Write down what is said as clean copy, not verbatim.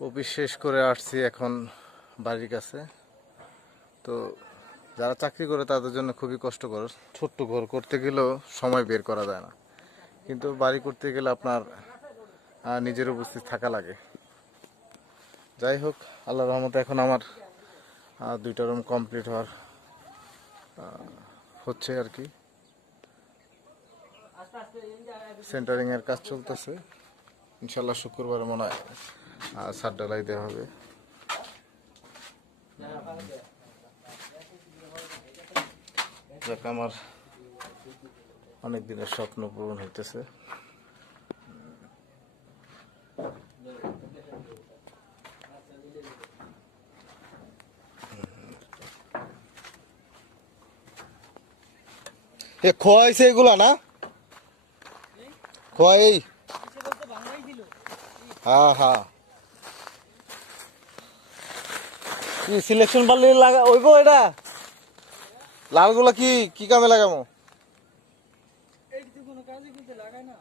Office শেষ করে আসছি এখন বাড়ির কাছে। তো যারা চাকরি করে তাদের জন্য খুবই কষ্টকর। ছোট্ট ঘর করতে গেলেও সময় বের করা যায় না, কিন্তু বাড়ি করতে গেলে আপনার নিজের উপস্থিত থাকা লাগে। যাই হোক, আল্লাহর রহমতে এখন আমার 2টা রুম কমপ্লিট হচ্ছে আর কি। সেন্টারিং এর কাজ চলতেছে, ইনশাল্লাহ শুক্রবারে মনে হয় ছাদ ঢালাই দেওয়া হবে। যাক, আমার অনেক দিনের স্বপ্ন পূরণ হইতেছে। এ খোয়াইছে এগুলা না, খোয়াই। হ্যাঁ হ্যাঁ, কি সিলেকশন বালি লাগা ওইব? এটা লালগুলা কি কি কামে লাগামো? এই কোনো কাজে কিন্তু লাগায় না।